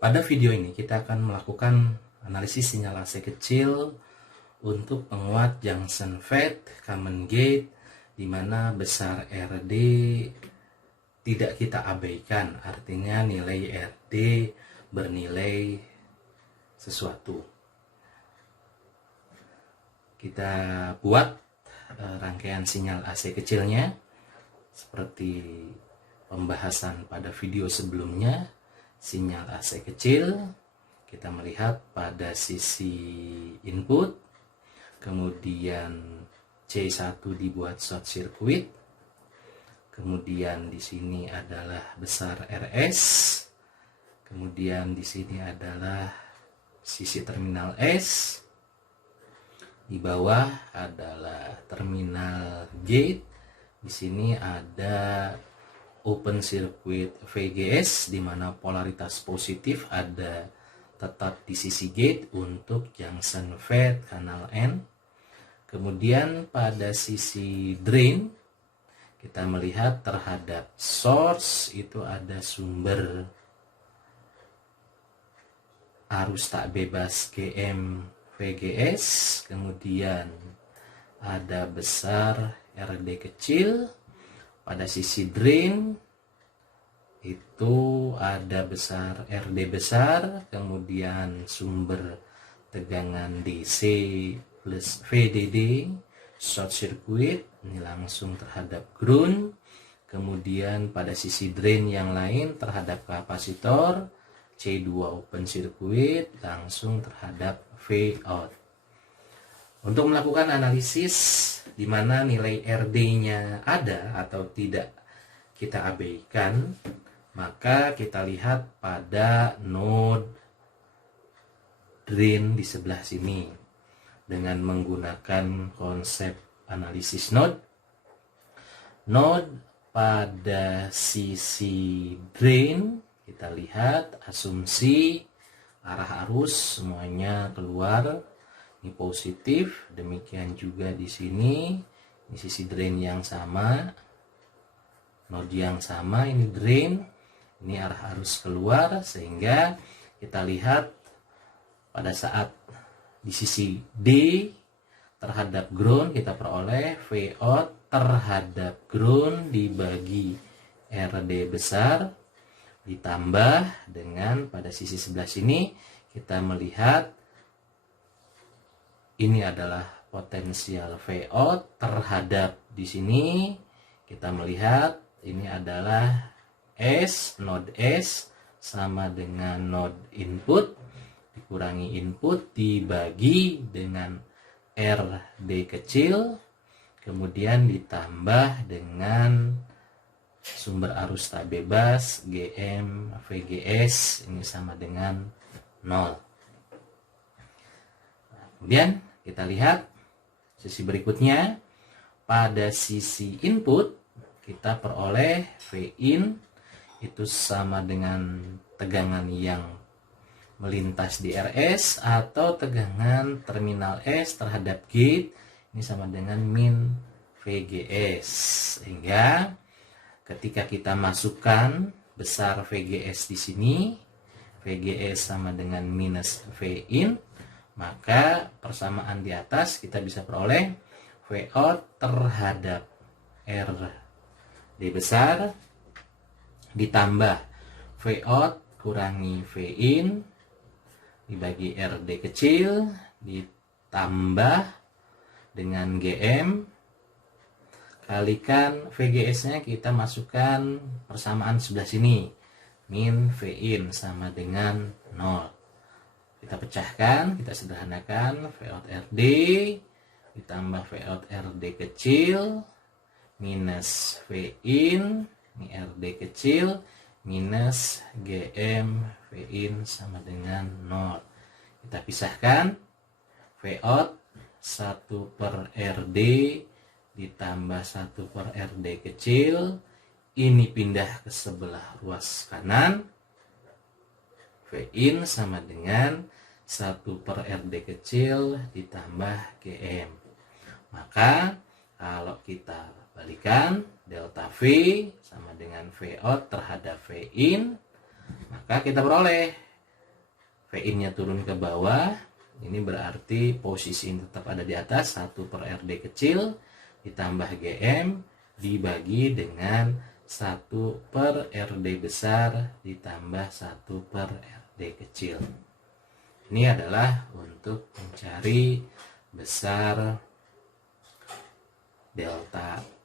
Pada video ini kita akan melakukan analisis sinyal AC kecil untuk penguat junction FET common gate, di mana besar RD tidak kita abaikan, artinya nilai RD bernilai sesuatu. Kita buat rangkaian sinyal AC kecilnya seperti pembahasan pada video sebelumnya. Sinyal AC kecil kita melihat pada sisi input, kemudian C1 dibuat short circuit, kemudian di sini adalah besar RS, kemudian di sini adalah sisi terminal S, di bawah adalah terminal gate, di sini ada open circuit VGS, di mana polaritas positif ada tetap di sisi gate untuk junction FET kanal N. Kemudian pada sisi drain kita melihat terhadap source itu ada sumber arus tak bebas GM VGS, kemudian ada besar RD kecil. Pada sisi drain itu ada besar RD besar, kemudian sumber tegangan DC plus VDD, short circuit, ini langsung terhadap ground. Kemudian pada sisi drain yang lain terhadap kapasitor, C2 open circuit, langsung terhadap Vout. Untuk melakukan analisis di mana nilai RD-nya ada atau tidak kita abaikan, maka kita lihat pada node drain di sebelah sini dengan menggunakan konsep analisis node. Node pada sisi drain kita lihat asumsi arah arus semuanya keluar. Ini positif, demikian juga di sini. Ini sisi drain yang sama, node yang sama, ini drain, ini arah arus keluar, sehingga kita lihat pada saat di sisi D terhadap ground kita peroleh Vout terhadap ground dibagi RD besar, ditambah dengan pada sisi sebelah sini kita melihat ini adalah potensial Vout terhadap di sini kita melihat ini adalah S, node S sama dengan node input dikurangi input dibagi dengan RD kecil, kemudian ditambah dengan sumber arus tak bebas GM VGS, ini sama dengan 0. Kemudian kita lihat sisi berikutnya, pada sisi input kita peroleh Vin itu sama dengan tegangan yang melintas di RS atau tegangan terminal S terhadap gate, ini sama dengan min VGS. Sehingga ketika kita masukkan besar VGS di sini, VGS sama dengan minus Vin, maka persamaan di atas kita bisa peroleh Vout terhadap RD besar ditambah Vout kurangi Vin dibagi RD kecil ditambah dengan GM kalikan VGS-nya kita masukkan persamaan sebelah sini, min Vin sama dengan 0. Kita pecahkan, kita sederhanakan, Vout RD ditambah Vout RD kecil minus Vin, ini RD kecil minus GM Vin sama dengan 0. Kita pisahkan, Vout 1 per RD ditambah 1 per RD kecil, ini pindah ke sebelah ruas kanan, Vin sama dengan 1 per RD kecil ditambah GM. Maka kalau kita balikan, delta V sama dengan Vout terhadap Vin, maka kita peroleh VIN-nya turun ke bawah, ini berarti posisi ini tetap ada di atas. 1 per RD kecil ditambah GM dibagi dengan 1 per RD besar ditambah 1 per RD kecil. Ini adalah untuk mencari besar delta